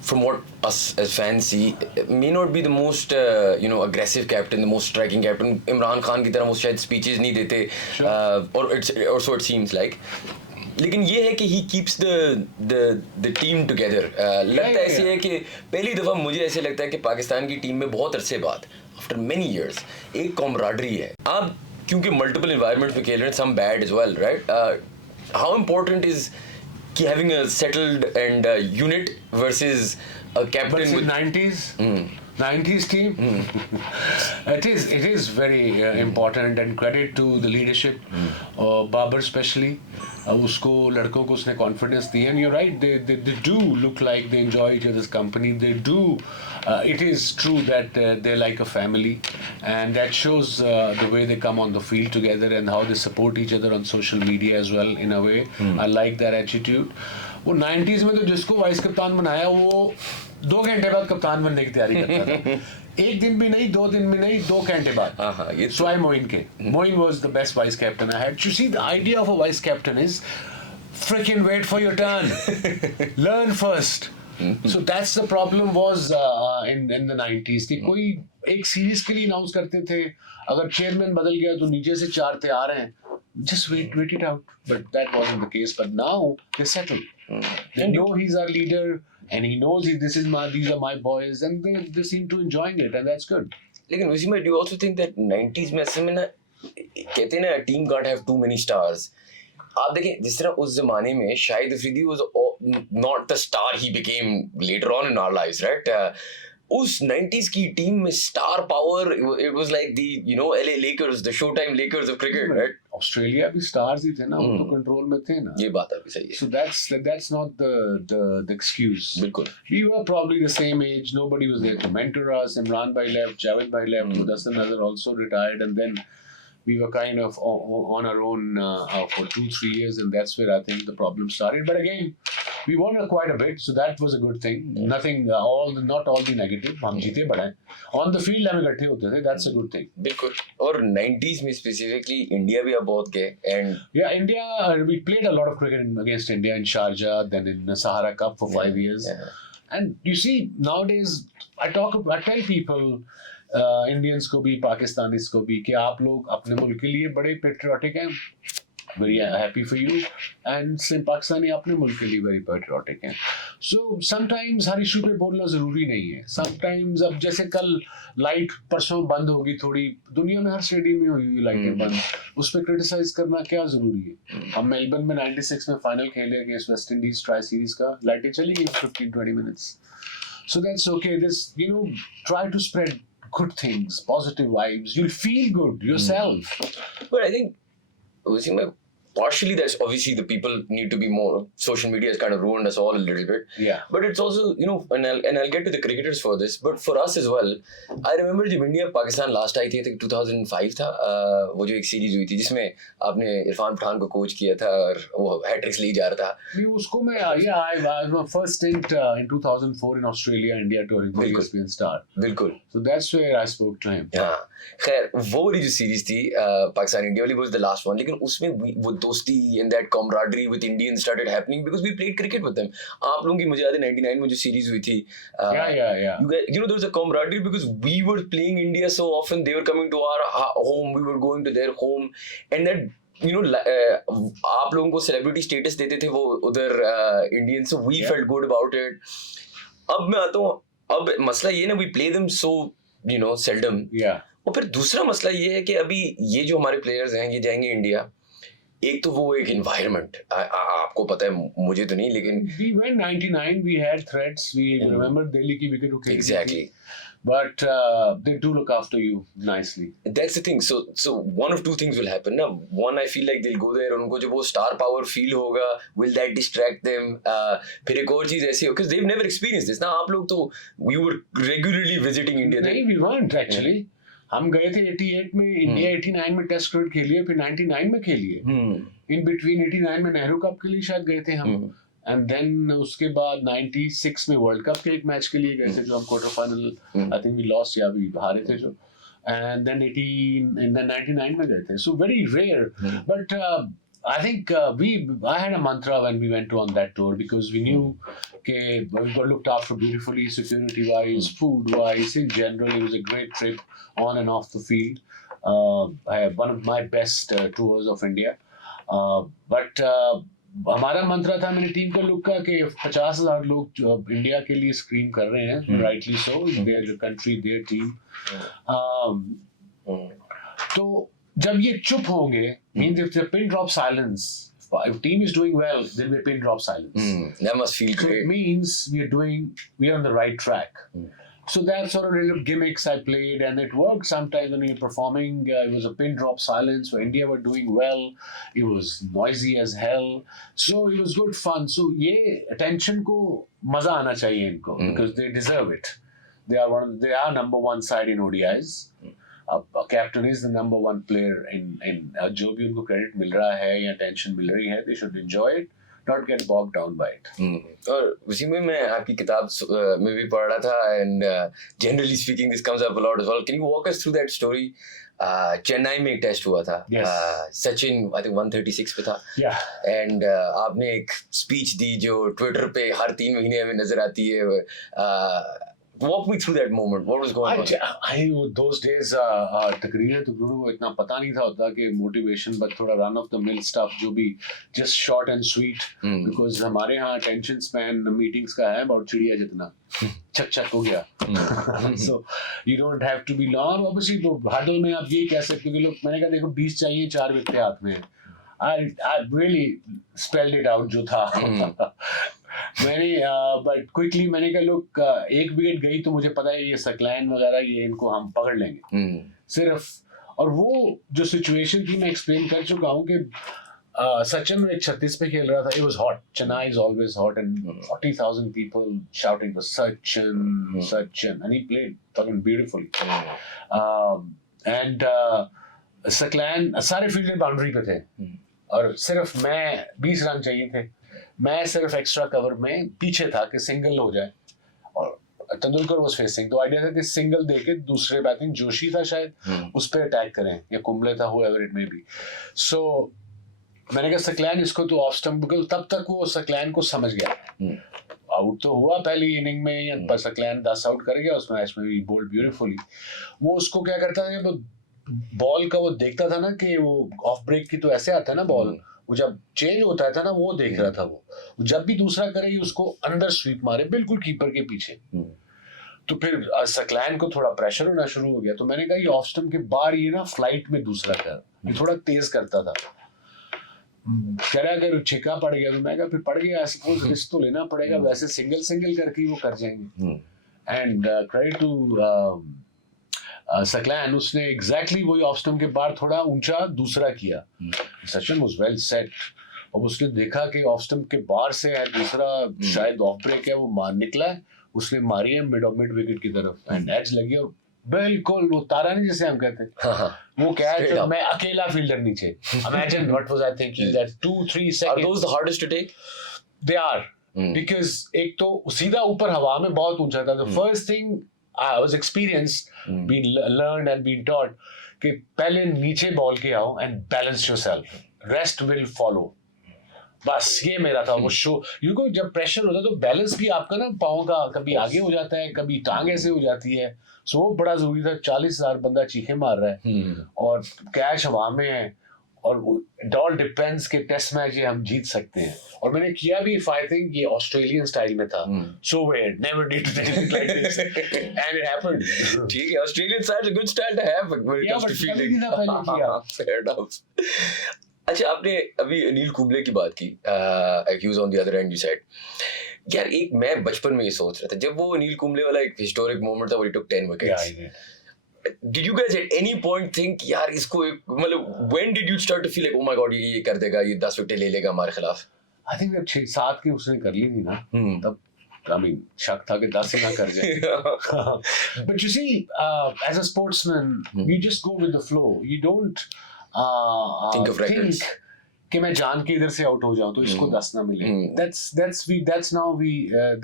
from what us as fans see, may not be the most aggressive captain, the most striking captain. Imran Khan की तरह वो शायद स्पीचेस नहीं देते, or so it seems like. लेकिन ये है कि he keeps the team together. लगता ऐसे है कि पहली दफ़ा मुझे ऐसे लगता है कि पाकिस्तान की टीम में बहुत अरसे बाद after many years एक कॉमराडरी है. आप क्योंकि multiple environments में खेल रहे हैं, some bad as well, right? How important is having a settled and unit versus a captain with 90s team? It is very important, and credit to the leadership, Babar especially. उसको लड़कों को उसने confidence the, and you're right, they do look like they enjoy each other's company. They do. It is true that they're like a family, and that shows the way they come on the field together and how they support each other on social media as well in a way. I like that attitude. वो 90s में तो जिसको vice कप्तान बनाया वो 2 घंटे बाद कप्तान बनने की तैयारी करता था. एक दिन भी नहीं, 2 दिन भी नहीं, 2 घंटे बाद. ये Swai Moin ke. Moin was the best vice captain I had. You see, the idea of a vice captain is freaking wait for your turn. Learn first. So that's the problem was in the 90s कि कोई एक series के लिए announce करते थे, अगर chairman बदल गया तो नीचे से 4 तैयार हैं, just wait it out. But that wasn't the case. But now they're settled. They know he's our leader and he knows these are my boys, and they seem to enjoying it, and that's good. लेकिन वैसे में do you also think that 90s में ऐसे में ना कहते हैं ना team can't have too many stars. आप देखें जिस तरह उस जमाने में Shahid Afridi was not the star he became later on in our lives, right? उस 90s की टीम में star power, it was like the LA Lakers, the Showtime Lakers of cricket, right? Australia भी स्टार्स ही थे ना, वो तो कंट्रोल में थे ना. ये बात अभी सही है. So that's not the excuse. बिल्कुल. We were probably the same age. Nobody was there to mentor us. Imran bhai left, Javed bhai left, Mudassir Nazar also retired, and then we were kind of on our own for 2-3 years, and that's where I think the problem started. But again, we won quite a bit, so that was a good thing. Nothing, not all the negative. हम जीते बढ़े. On the field हम इकट्ठे होते थे. That's a good thing. बिल्कुल. और 90s में specifically इंडिया भी अब बहुत गए, and yeah, India, we played a lot of cricket against India in Sharjah, then in the Sahara Cup for 5 years. Yeah. And you see, nowadays I tell people, Indians को भी, Pakistanis को भी, कि आप लोग अपने मुल्क के लिए बड़े patriotic हैं. Very happy for you. And Pakistani अपने मुल्क के लिए very patriotic हैं. So sometimes हर issue पे बोलना ज़रूरी नहीं है. Sometimes अब जैसे कल लाइट परसों बंद होगी थोड़ी, दुनिया में हर स्टेडियम में हुई लाइटें बंद, उस पर क्रिटिसाइज करना क्या ज़रूरी है? हम मेलबर्न में 96 में फाइनल खेले against West Indies tri series का, लाइटें चली गई 15-20 minutes. So that's okay. This, try to spread good things, positive vibes. You'll feel good yourself. But I think, partially that's obviously the people need to be more. Social media has kind of ruined us all a little bit. Yeah. But it's also, and I'll get to the cricketers for this, but for us as well, I remember जब India Pakistan last आई थी, 2005 था, वो जो एक series हुई थी जिसमें आपने इरफान पठान को कोच किया था और वो हैट्रिक्स ले जा रहा था. नहीं, उसको मैं I was first stint in 2004 in Australia, India touring for ESPN Star. बिल्कुल. So that's where I spoke to him. हाँ, खैर वो वाली जो सीरीज थी पाकिस्तान इंडिया वाली was the last one, लेकिन उसमें वो दोस्ती and that camaraderie with Indians started happening because we played cricket with them. आप लोगों की मुझे याद है 99 में जो सीरीज हुई थी. Yeah. There was a camaraderie because we were playing India so often. They were coming to our home, we were going to their home, and that आप लोगों को सेलिब्रिटी स्टेटस देते थे वो उधर Indians, so we felt good about it. अब मैं आता हूँ, अब मसला ये ना, we play them so seldom. Yeah. और फिर दूसरा मसला ये है कि अभी ये जो हमारे प्लेयर्स हैं ये जाएंगे इंडिया, एक तो वो एक environment, आपको पता है, मुझे तो नहीं, लेकिन we went 99, we had threats, we remember Delhi की wicket उखेली exactly. But they do look after you nicely. That's the thing. So one of two things will happen. Na? One, I feel like they'll go there, उनको जब वो star power feel होगा, will that distract them? फिर एक और चीज़ ऐसी हो, because they've never experienced this. ना आप लोग तो we were regularly visiting India. नहीं, we weren't actually. हम गए थे 88 में, इंडिया 89 में टेस्ट क्रिकेट खेली है, फिर 99 में खेली है. इन बिटवीन 89 में नेहरू कप के लिए शायद गए थे हम, एंड देन उसके बाद 96 में वर्ल्ड कप के एक मैच के लिए गए थे जो हम quarter final I think we lost या भी हारे थे जो, एंड देन 99 में गए थे. So very rare, but I think I had a mantra when we went on that tour because we knew we got looked after beautifully, security-wise, food-wise, in general. It was a great trip on and off the field. I had one of my best tours of India. But हमारा मंत्रा था मेरी team का look का कि 50,000 लोग जो India के लिए स्क्रीम कर रहे हैं, rightly so, their country, their team. तो जब ये चुप होंगे, means if the pin drop silence, if team is doing well, there will be a pin drop silence. That must feel So great. it means we are on the right track. So that sort of little gimmicks I played, and it worked sometimes when you're performing. It was a pin drop silence where India were doing well. It was noisy as hell. So it was good fun. So ये attention को मजा आना चाहिए इनको, because they deserve it. They are number one side in ODIs. Captain is the number one player in जो भी उनको credit मिल रहा है या attention मिल रही है, they should enjoy it. not get bogged down by it. और उसी में मैं आपकी किताब में भी पढ़ रहा था, and generally speaking this comes up a lot as well. Can you walk us through that story? Chennai में एक टेस्ट हुआ था, सचिन आई थिंक 136 पे था, एंड आपने एक स्पीच दी जो ट्विटर पे हर 3 महीने में नजर आती है. Walk me through that moment. What was going on? Those days, तकरीरें तो ब्रूनो को इतना पता नहीं था होता कि मोटिवेशन, बट थोड़ा run of the mill stuff जो भी, just short and sweet, because हमारे यहाँ अटेंशन स्पैन मीटिंग्स का है about चिड़िया जितना, चक चक हो गया. So you don't have to be long. Obviously तो हडल में आप यही कह सकते हो कि लोग, मैंने कहा देखो 20 चाहिए, 4 विकेट हाथ में. I really spelled it out जो था. मैंने बट क्विकली मैंने कहा लोग, एक विकेट गई तो मुझे पता है ये सकलैन वगैरह ये इनको हम पकड़ लेंगे सिर्फ. और वो जो सिचुएशन थी मैं एक्सप्लेन कर चुका हूँ कि सचिन 36 पे खेल रहा था. It was hot. Chennai is always hot and 40,000 people shouting for Sachin Sachin, and he played fucking beautifully. And Saqlain सारे फील्डर बाउंड्री पे थे और सिर्फ मैं 20 रन चाहिए थे. मैं सिर्फ एक्स्ट्रा कवर में पीछे था कि सिंगल हो जाए, और तेंदुलकर वाज फेसिंग, तो आइडिया था कि सिंगल देके दूसरे बैटिंग जोशी था शायद उस पर अटैक करें, या कुंबले था, whoever it may be. So मैंने कहा सकलैन इसको तो ऑफ स्टंप, बिकॉज तब तक वो सकलैन को समझ गया. आउट तो हुआ पहली इनिंग में, या सकलैन 10 आउट कर गया उस मैच में, भी बोल्ड ब्यूटीफुली. वो उसको क्या करता था, वो बॉल का वो देखता था ना कि वो ऑफ ब्रेक की तो ऐसे आता है ना बॉल, वो जब चेंज होता था ना वो देख रहा था. वो जब भी दूसरा करेगी उसको अंदर स्वीप मारे बिल्कुल कीपर के पीछे. तो फिर सकलैन को थोड़ा प्रेशर होना शुरू हो गया. तो मैंने कहा ये ऑफ स्टंप के बाहर ये ना फ्लाइट में दूसरा कर, ये थोड़ा तेज करता था. कह रहा अगर छिक्का पड़ गया तो मैं कहा फिर पड़ गया, ऐसे रिस्क तो लेना पड़ेगा, वैसे सिंगल सिंगल करके वो कर जाएंगे. एंड क्रेडिट टू सकलैन, उसने एग्जैक्टली वही ऑफ स्टंप के बाहर थोड़ा ऊंचा दूसरा किया. सचिन वाज वेल सेट, और उसने देखा कि ऑफ स्टंप के बाहर से है दूसरा, शायद ऑफ ब्रेक है, वो मार निकला है, उसने मारी है मिड विकेट की तरफ, एंड एज लगी, और बिल्कुल वो तारा नहीं जैसे हम कहते हैं, वो क्या है जब मैं अकेला फील्डर नीचे. Imagine what was I thinking, that 2-3 seconds. Are those the hardest to take? They are, because एक तो सीधा ऊपर हवा में बहुत ऊंचा था. The first thing I was experienced, been learned and been taught कि पहले नीचे बॉल के आओ and balance yourself, rest will follow. बस ये मेरा था वो शो. क्योंकि जब प्रेशर होता है तो बैलेंस भी आपका ना पाँव का कभी आगे हो जाता है, कभी टांग ऐसे हो जाती है. सो वो बड़ा जरूरी था. 40,000 बंदा चीखे मार रहा है और कैच हवा में है, और इट ऑल डिपेंड्स कि टेस्ट मैच ये हम जीत सकते हैं. और मैंने किया भी, आई थिंक ये ऑस्ट्रेलियन स्टाइल में था. So we'd never did anything like this and it happened. ठीक है, Australian style is a good style to have when it comes to fielding. Fair enough. अच्छा, आपने अभी अनिल कुंबले की बात की, accuse on the other end you said, यार एक मैं बचपन में ये सोच रहा था जब वो अनिल कुंबले वाला एक हिस्टोरिक मोमेंट था, वो टुक 10 wickets. Did you guys at any point think यार इसको मतलब when did you start to feel like oh my god ये कर देगा, ये 10 विकेट ले लेगा हमारे खिलाफ? I think जब 6-7 की उसने कर ली थी ना, तब I mean शक था कि 10 ही ना कर जाए. But you see, as a sportsman, you just go with the flow. You don't think of records. कि मैं जान के इधर से आउट हो जाऊं तो इसको 10 ना मिले.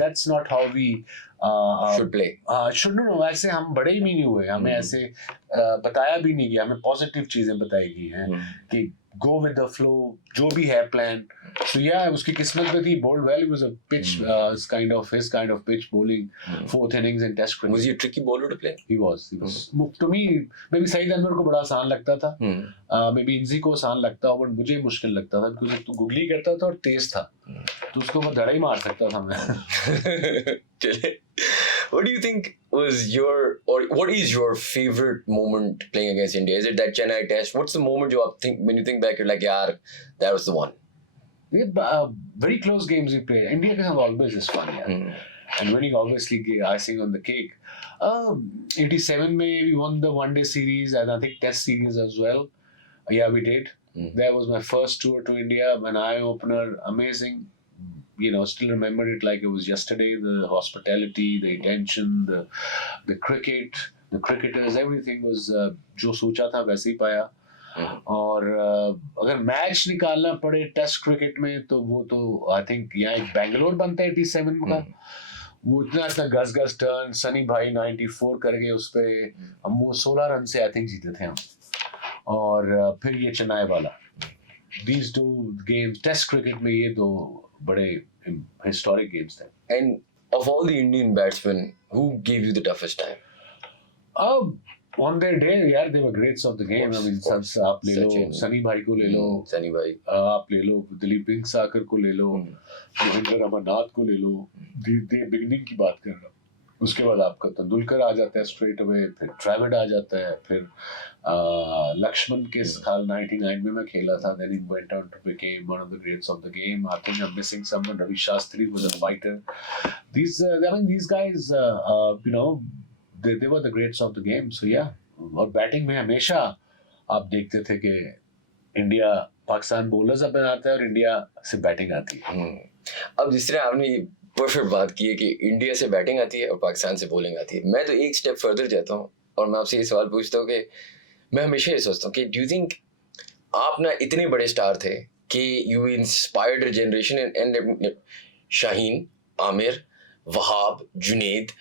That's not how we should play. Should no, ऐसे हम बड़े ही नहीं हुए. हमें ऐसे बताया भी नहीं गया. हमें पॉजिटिव चीजें बताई गई हैं कि go with the flow, जो भी है प्लान. So yeah, उसकी किस्मत में थी. Bowled well. It was a pitch, his kind of pitch bowling, 4th innings in Test cricket. Was he a tricky bowler to play? He was. To me, maybe Saeed Anwar को बड़ा आसान लगता था. Maybe इंजी को आसान लगता हो, but मुझे मुश्किल लगता था because तो गुगली करता था और तेज था, तो उसको मैं धड़ा ही मार सकता था मैं. चले. What do you think was what is your favorite moment playing against India? Is it that Chennai test? What's the moment when you think back, you're like, yeah, that was the one? Very close games we played. India can have always is fun, yeah. And winning obviously icing on the cake. 87 May we won the one-day series and I think test series as well. Yeah, we did. That was my first tour to India, an eye-opener, amazing. You know, still remember it like it was yesterday. The hospitality, the attention, the cricket, the cricketers, everything was जो सोचा था वैसे ही पाया. और अगर match निकालना पड़े test cricket में तो वो तो आई थिंक यहाँ एक बैंगलोर बनता है 87 का, वो इतना इतना गस गस टर्न सनी भाई 94 कर गए उस पे, हम वो 16 रन से आई थिंक जीते थे हम, और फिर ये चेन्नई वाला, these two games test cricket में ये दो बड़े हिस्टोरिक गेम्स थे. And of all the Indian batsmen, who gave you the toughest time? On their day यार they were greats of the game. I mean सब आप ले लो, सनी भाई को ले लो, सनी भाई आप ले लो, दिलीप साकर को ले लो, महेंद्र अमरनाथ को ले लो, दे बिगनिंग की बात कर रहा हूँ. उसके बाद आपका तेंदुलकर आ जाता है स्ट्रेट अवे, फिर ट्रेविड आ जाता है, फिर लक्ष्मण के साल 99 में मैं खेला था, then he went on to become one of the greats of the game. I think I'm missing someone. Ravi Shastri was a fighter. These guys you know they were the greats of the game. So yeah, और batting में हमेशा आप देखते थे कि India Pakistan bowlers अब बनाता है और इंडिया से बैटिंग आती है. अब जिस तरह आपने परफेक्ट बात की है कि इंडिया से बैटिंग आती है और पाकिस्तान से बॉलिंग आती है, मैं तो एक स्टेप फर्दर जाता हूँ और मैं आपसे ये सवाल पूछता हूँ कि मैं हमेशा ये सोचता हूँ कि डू यू थिंक आप ना इतने बड़े स्टार थे कि you inspired a generation and Shaheen, Aamir, Wahab, Junaid,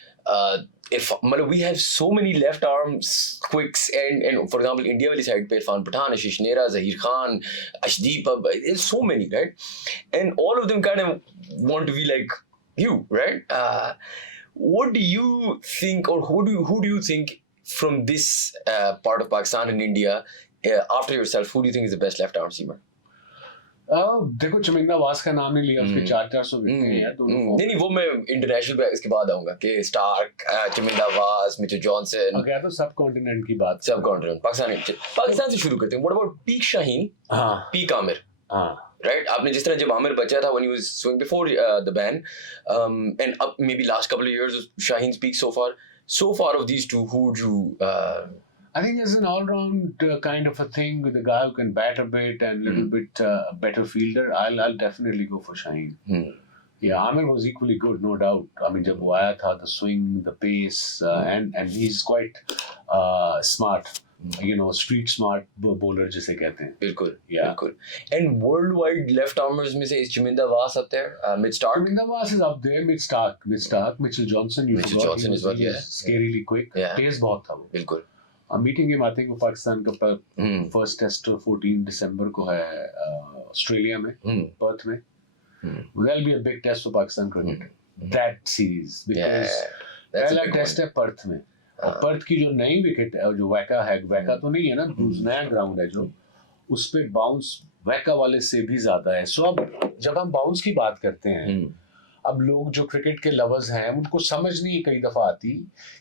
मतलब we have so many left arms quicks and for example India वाली side पे इरफान पठान, आशीष Nehra, Zaheer Khan, अशदीप, there's so many, right? And all of them kind of want to be like you, right? What do you think, or who do you think from this part of Pakistan and India, after yourself, who do you think is the best left arm seamer? देखो चमिंदा वास का नाम नहीं लिया, उसके 400 wicket हैं दोनों. नहीं वो मैं इंटरनेशनल पे इसके बाद आऊंगा कि स्टार्क, चमिंदा वास, मिचेल जॉनसन. अगर तो सब कॉन्टिनेंट की बात, सब कॉन्टिनेंट पाकिस्तान से शुरू करते हैं. What about peak Shaheen, peak Aamir? Right, आपने जिस तरह जब आमिर बचा था when he was swinging before the ban, and up maybe last couple of years Shaheen's peak so far of these two, who would you I think it's an all-round kind of a thing with a guy who can bat a bit and a little bit better fielder. I'll definitely go for Shaheen. Yeah, Amir was equally good, no doubt. I mean, जब वो आया था, the swing, the pace, and he's quite smart. You know, street smart bowler जिसे कहते हैं. बिल्कुल, yeah. बिल्कुल. And worldwide left armers में से is Chaminda Vaas up there? Mid-Stark? Chaminda Vaas is up there. Mid-Stark. Mitchell Johnson. Mitchell Johnson is well, yeah. Scarily quick. Yeah. Pace बहुत था वो. बिल्कुल. I'm meeting him, I think, वो पाकिस्तान का first test 14 दिसंबर को है ऑस्ट्रेलिया में, Perth में. That'll be a big test for Pakistan cricket. That series, because पहला टेस्ट है पर्थ में, और पर्थ की जो नई विकेट है, जो वैका है, वैका तो नहीं है ना, नया ग्राउंड है जो, उस पे बाउंस वैका वाले से भी ज्यादा है. सो अब जब हम बाउंस की बात करते हैं, अब लोग जो क्रिकेट के लवर्स हैं उनको समझ नहीं कई दफा आती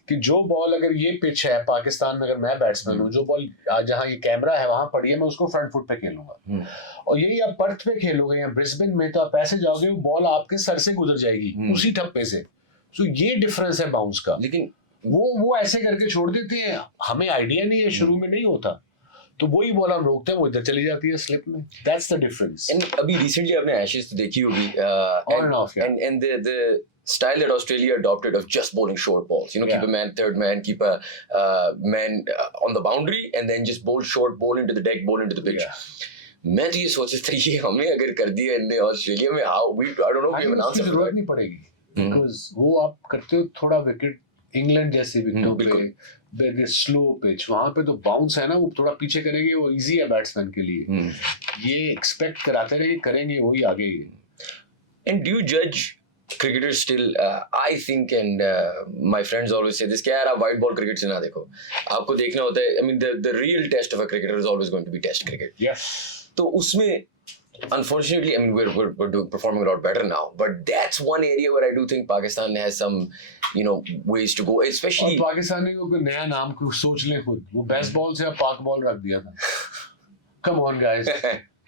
कि जो बॉल, अगर ये पिच है पाकिस्तान में, अगर मैं बैट्समैन हूँ, जो बॉल जहाँ ये कैमरा है वहां पड़ी है, मैं उसको फ्रंट फुट पे खेलूंगा. और यही आप पर्थ पे खेलोगे या ब्रिस्बेन में, तो आप ऐसे जाओगे, वो बॉल आपके सर से गुजर जाएगी उसी ठप्पे से. सो ये डिफरेंस है बाउंस का. लेकिन वो ऐसे करके छोड़ देते हैं, हमें आइडिया नहीं है, शुरू में नहीं होता, तो वही बॉल हम रोकते हैं, वो इधर चली जाती है स्लिप में. That's the difference. एंड अभी रिसेंटली आपने एशेज तो देखी होगी, on end of, and the style that Australia adopted of just bowling short balls, you know, keep a man, third man, keep a man on the boundary, and then just bowl short, bowl into the deck, bowl into the pitch. मैं तो ये सोच रहा था, ये हमें अगर कर दिया इनने ऑस्ट्रेलिया में, how we, I don't know if we have an answer. जरूरत नहीं पड़ेगी, because वो आप करते हो थोड़ा विकेट, इंग्लैंड जैसे विकेटों पे स्लो पिच, वहां पे तो बाउंस है ना, वो थोड़ा पीछे करेंगे, वो इजी है बैट्समैन के लिए. ये एक्सपेक्ट कराते रहे करेंगे, वही आगे. एंड डू यू जज cricketers still? I think, and my friends always say this, कि यार आप white ball cricket से ना देखो, आपको देखना होता है, I mean the real test of a cricketer is always going to be test cricket. Yes. तो उसमें unfortunately, I mean we're performing a lot better now, but that's one area where I do think Pakistan has some, you know, ways to go, especially. और पाकिस्तानी को कोई नया नाम को सोच ले खुद, वो बेस्ट बॉल से पाक बॉल रख दिया था. Come on guys,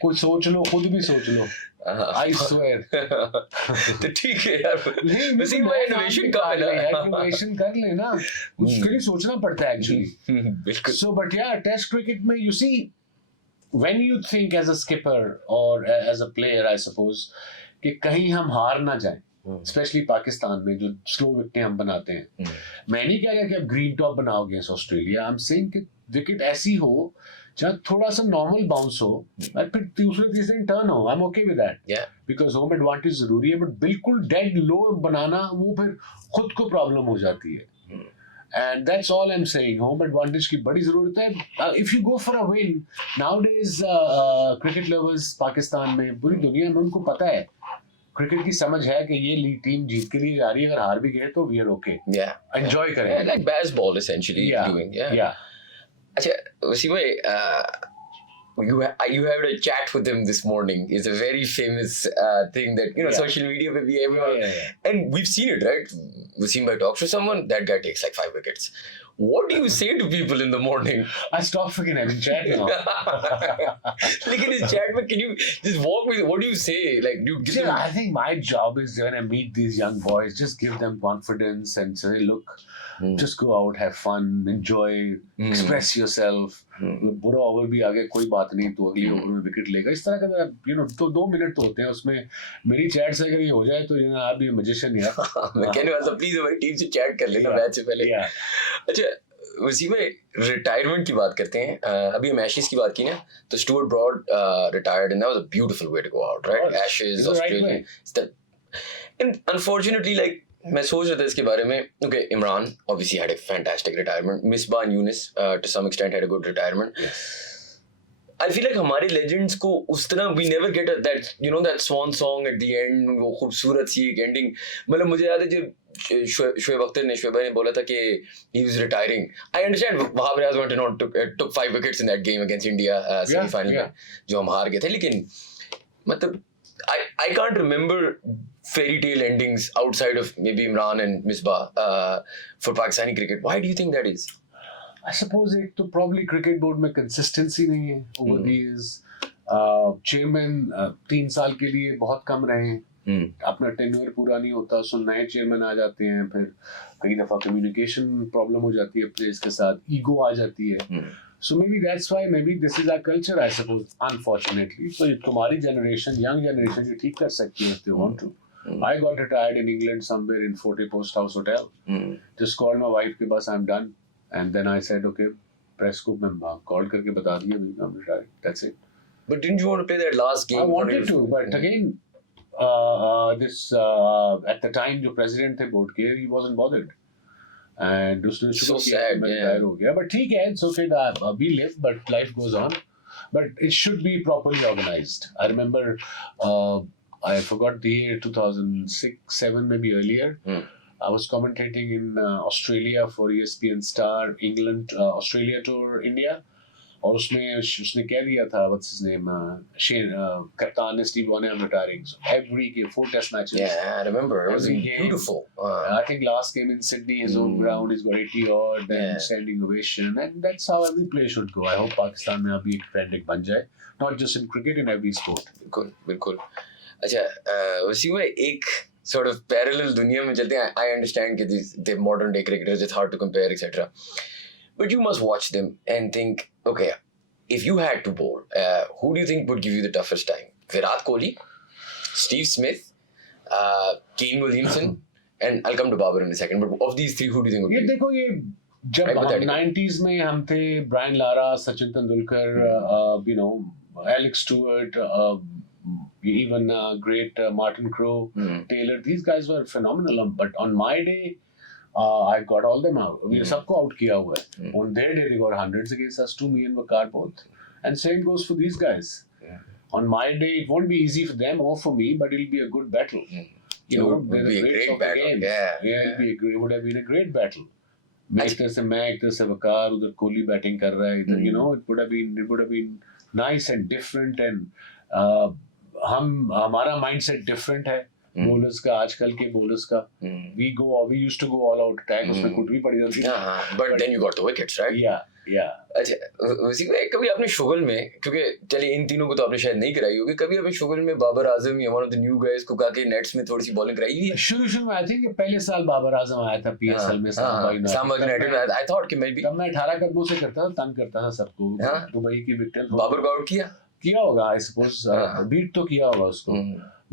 कोई सोच लो, खुद भी सोच लो. I swear. तो ठीक है यार, वसीम भाई इनोवेशन कब है ना, इनोवेशन कर लेना, उसके लिए सोचना पड़ता है एक्चुअली. बिल्कुल. So but yeah, test cricket में you see, when you think as a skipper or as a player, I suppose, कि कहीं हम हार ना जाएं, स्पेशली पाकिस्तान में जो स्लो विकेटें हम बनाते हैं. मैं नहीं कह रहा कि आप ग्रीन टॉप बनाओ against Australia. I am saying कि विकेट ऐसी हो जहाँ थोड़ा सा नॉर्मल बाउंस हो और फिर दूसरे तीसरे टर्न हो. I am okay with that because home advantage जरूरी है, बट बिल्कुल डेड लो बनाना वो फिर खुद को प्रॉब्लम हो जाती है. And that's all I'm saying. Home advantage की बड़ी ज़रूरत है. If you go for a win, nowadays cricket lovers Pakistan में पूरी दुनिया में उनको पता है, क्रिकेट की समझ है कि ये लीग टीम जीत के लिए जा रही है. अगर हार भी गए तो we are okay. Yeah. Enjoy करें. Yeah, like baseball essentially doing. Yeah. अच्छा, वसीम भाई, you had a chat with him this morning. It's a very famous thing that social media पे भी everyone and we've seen it, right? Wasim bhai talks to someone, that guy takes like 5 wickets. What do you say to people in the morning? I stopped freaking having chat now. Lekin is chat mein, can you just walk with, what do you say? Like, do you give them... I think my job is when I meet these young boys, just give them confidence and say, look, just go out, have fun, enjoy, express yourself. बुरा over भी आगे कोई बात नहीं, तो अगली over में wicket लेगा. इस तरह का तो 2 मिनट तो होते हैं उसमें. मेरी चैट से अगर ये हो जाए तो आप भी मैजिशियन यार. कहने वाला प्लीज हमारी टीम से चैट कर लेना मैच से पहले. अच्छा वसीम भाई, रिटायरमेंट की बात करते हैं. अभी हम एशेज की बात की ना, तो Stuart Broad retired and that was a beautiful way to go out, right? Ashes, Australia. And unfortunately like मैं सोच रहा था इसके बारे में. Okay, Imran obviously had a fantastic retirement. Misbah and Younis to some extent had a good retirement. I feel like हमारे legends को उस तरह we never get that that swan song at the end, वो खूबसूरत सी एक ending. मतलब मुझे याद है जब शोएब अख्तर ने, शोएब भाई ने बोला था कि he was retiring. I understand Wahab Riaz took 5 wickets in that game against India semi-final में जो हम हार गए थे. लेकिन मतलब I can't remember fairy tale endings outside of maybe Imran and Misbah for Pakistani cricket. Why do you think that is? I suppose एक तो probably cricket board में consistency नहीं है over the years. Chairman 3 साल के लिए बहुत कम रहे हैं. अपना टेन्योर पूरा नहीं होता, सो नए चेयरमैन आ जाते हैं. फिर कई दफ़ा कम्युनिकेशन प्रॉब्लम हो जाती है प्लेयर्स के साथ, ईगो आ जाती है. So maybe that's why, maybe this is our culture, I suppose, unfortunately. So तुम्हारी generation, young generation, you ठीक कर सकती है if they want to. I got retired in England somewhere in Forte Post House Hotel. Just called my wife कि बस I'm done. And then I said, okay, press को मैं call करके बता दिया I'm retired. That's it. But didn't you want to play that last game? I wanted to, but again, at the time जो president थे board के, he wasn't bothered. And उसने so sad, हो गया. But ठीक है, it's okay that we live, but life goes on. But it should be properly organized. I remember, I forgot the year, 2006, 7 maybe earlier. I was commentating in Australia for ESPN Star England Australia tour India. और उसने कह दिया था, what's his name, कप्तान ने Steve Warner retiring. So every game, 4 test matches. Yeah, I remember. It was beautiful. I think last game in Sydney, his own ground, he's got 80 odd, then standing ovation, and that's how every player should go. I hope Pakistan में अभी एक trend बन जाए, not just in cricket, in every sport. बिल्कुल. अच्छा, वसीम भाई, एक sort of parallel दुनिया में चलते हैं. I understand कि the modern day cricketers, it's hard to compare, etc. But you must watch them and think, okay, if you had to bowl, who do you think would give you the toughest time? Virat Kohli, Steve Smith, Kane Williamson, and I'll come to Babar in a second. But of these 3, who do you think would? ये देखो, ये जब 90s में हम थे, Brian Lara, Sachin Tendulkar, Alex Stewart, even great Martin Crowe, Taylor. These guys were phenomenal. But on my day, I got all them out. सबको out किया हुआ है. On their day, they got hundreds against us, 2 million Waqar both. And same goes for these guys. On my day, it won't be easy for them or for me, but it'll be a good battle. It would be a great battle. It would have been a great battle. एक तरह से मैं, एक तरह से Waqar, उधर Kohli batting कर रहा है, इधर it would have been nice and different. And हमारा mindset different है. bowlers का, आजकल के bowlers का, we used to go all out attack, उसमें कुट भी पड़ी जाती थी. But then you got the wickets, right? Yeah. अच्छा, वसीम भाई, कभी आपने शुगल में, क्योंकि चलिए इन तीनों को तो आपने शायद नहीं कराई होगी, कभी आपने शुगल में बाबर आजम या one of the new guys को कहा कि नेट्स में थोड़ी सी बॉलिंग कराई है? शुरू में I think पहले साल बाबर आजम आया था PSL में, सामबाग यूनाइटेड में. I thought कि मैं भी, तब मैं 18 कदमों से करता था, तंग करता था सबको. दुबई की विकेट बाबर को आउट किया होगा, I suppose. बीट तो किया होगा उसको.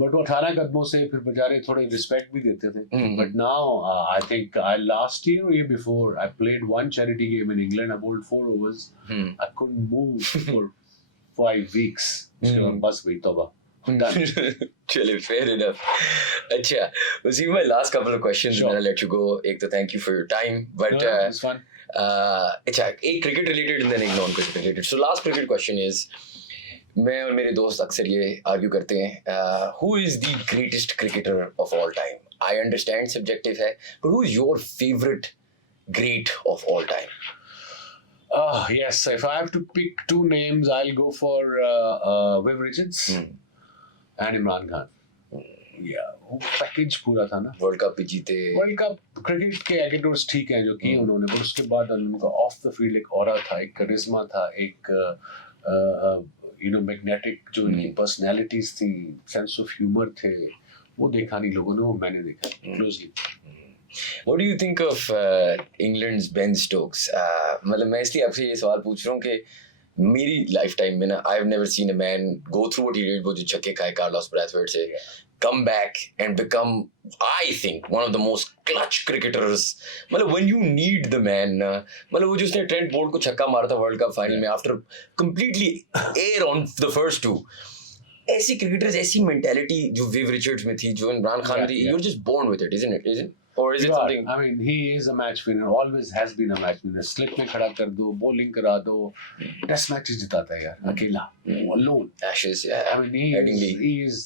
बट वो 18 कदमों से फिर बेचारे थोड़े रिस्पेक्ट भी देते थे. Hmm. But now I think I last year or year before I played one charity game in England. I bowled 4 overs. Hmm. I couldn't move for 5 weeks. उसके बाद बस वही तौबा. Chale, fair enough. अच्छा, Wasim, my last couple of questions, Sure. and then I'll let you go. एक तो thank you for your time, but No, it's fun. अच्छा, एक cricket related and then एक non cricket related. So last cricket question is, मैं और मेरे दोस्त अक्सर ये argue करते हैं, who is the greatest cricketer of all time? I understand subjective है, but who is your favorite great of all time? Yes, if I have to pick two names, I'll go for Viv Richards and Imran Khan. Yeah, वो package पूरा था ना. World cup भी जीते. World cup cricket के एकेडोर्स ठीक हैं जो किए उन्होंने, पर उसके बाद उनका ऑफ द फील्ड एक ऑरा था, एक करिश्मा था, एक मैग्नेटिक जो उनकी पर्सनैलिटीज थी, सेंस ऑफ ह्यूमर थे, वो देखा नहीं लोगों ने, वो मैंने देखा closely. What do you think of England's Ben Stokes? मतलब मैं इसलिए आपसे ये सवाल पूछ रहा हूँ कि मेरी लाइफ टाइम में ना I've never seen a man go through what he did, वो जो छक्के खाए कार्लोस ब्रैथवेट से, come back and become, I think, one of the most clutch cricketers. मतलब when you need the man, मतलब वो जो उसने ट्रेंट बोल्ट को छक्का मारा था वर्ल्ड कप फाइनल में after completely air on the first two. ऐसी क्रिकेटर्स, ऐसी मेंटालिटी जो विव रिचर्ड्स में थी, जो इमरान खान में थी, you're just born with it, isn't it? Or is it something? I mean, he is a match winner. Always has been a match winner. Slip में खड़ा कर दो, bowling करा दो, टेस्ट मैचेस जिताता है यार, अकेला, alone. Ashes, yeah. I mean, he is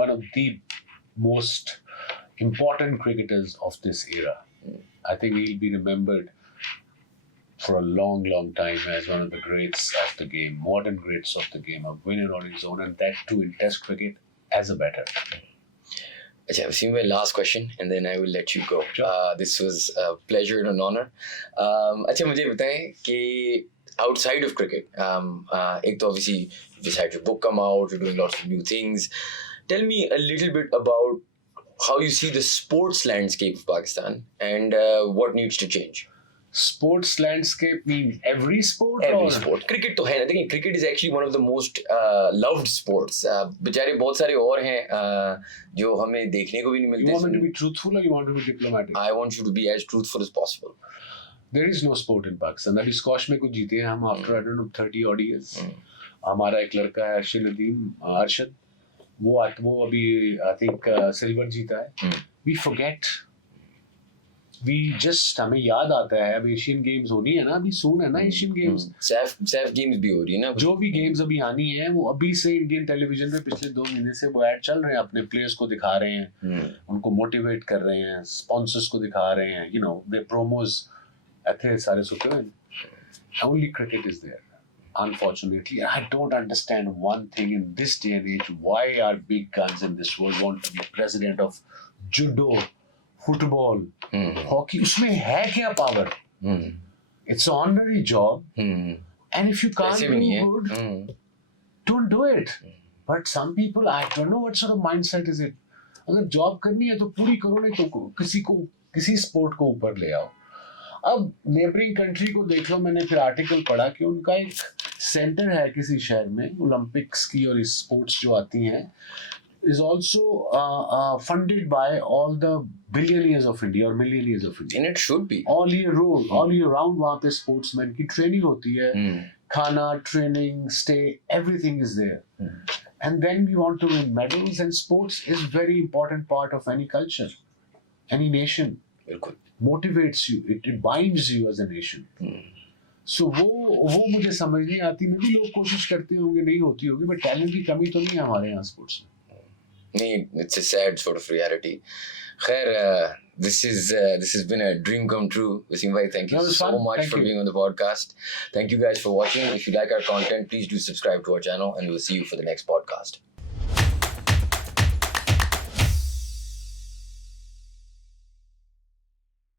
one of the most important cricketers of this era. I think he'll be remembered for a long, long time as one of the greats of the game, modern greats of the game, a winner on his own, and that too in Test cricket as a batter. अच्छा, Wasim, my last question, and then I will let you go. Sure. This was a pleasure and an honor. अच्छा, मुझे बताएं कि outside of cricket, एक तो obviously you just had your book come out, you're doing lots of new things. Tell me a little bit about how you see the sports landscape of Pakistan and what needs to change. Sports landscape means every sport? Every sport. Cricket तो है ना, देखिए cricket is actually one of the most loved sports. बेचारे बहुत सारे और हैं जो हमें देखने को भी नहीं मिलते. You want me to be truthful or you want to be diplomatic? I want you to be as truthful as possible. There is no sport in Pakistan. अभी स्कॉश में कुछ जीते हैं हम after I don't know 30 odd years. हमारा एक लड़का है अरशद, वो अभी I think सिल्वर जीता है. We forget. हमें याद आता है अब एशियन गेम्स होनी है ना, अभी सून है ना एशियन गेम्स. सैफ गेम्स भी हो रही है ना. जो भी गेम्स अभी आनी है वो अभी से इंडियन टेलीविजन पे पिछले 2 महीने से वो ऐड चल रहे हैं, अपने प्लेयर्स को दिखा रहे हैं, उनको मोटिवेट कर रहे हैं, स्पॉन्सर्स को दिखा रहे हैं, यू नो दे प्रोमोज ऐसे सारे सुते हैं. Only cricket is there. Unfortunately, I don't understand one thing in this day and age, why our big guns in this world want to be president of judo, football, hockey, उसमें है क्या power? It's an honorary job, and if you can't do good, don't do it. But some people, I don't know what sort of mindset is it. अगर job करनी है तो पूरी करो, नहीं तो किसी स्पोर्ट को ऊपर ले आओ. अब नेबरिंग कंट्री को देख लो, मैंने फिर आर्टिकल पढ़ा कि उनका एक सेंटर है किसी शहर में, ओलंपिक्स की और इस स्पोर्ट्स जो आती हैं is also funded by all the billionaires of India or millionaires of India. And it should be. All year round वहाँ पे sportsmen की training होती है, खाना, training, stay, everything is there. And then we want to win medals, and sports is very important part of any culture, any nation. बिल्कुल. Motivates you, it binds you as a nation. So वो मुझे समझ नहीं आती. में भी लोग कोशिश करते होंगे, नहीं होती होगी, but talent की कमी तो नहीं है हमारे यहाँ sports में. It's a sad sort of reality. Khair, this has been a dream come true. Wasim bhai, thank you so much for being on the podcast. Thank you guys for watching. If you like our content, please do subscribe to our channel, and we'll see you for the next podcast.